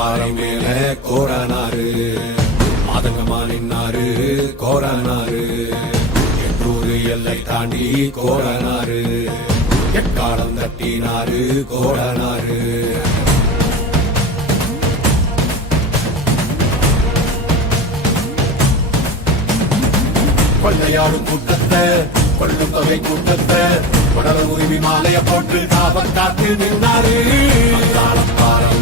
பாறை மேல கோரனாரு மாதங்கமா நின்னாரு கோரனாரு எண்ணூறு எல்லை தாண்டி கோரனாரு எக்காலம் தட்டினாரு கோரனாரு கொள்ளையாடும் கூட்டத்தை கொள்ளும் தொகை கூட்டத்தை உடல உரிமை மாலைய போட்டு காவல் காத்து நின்றாரு பாறை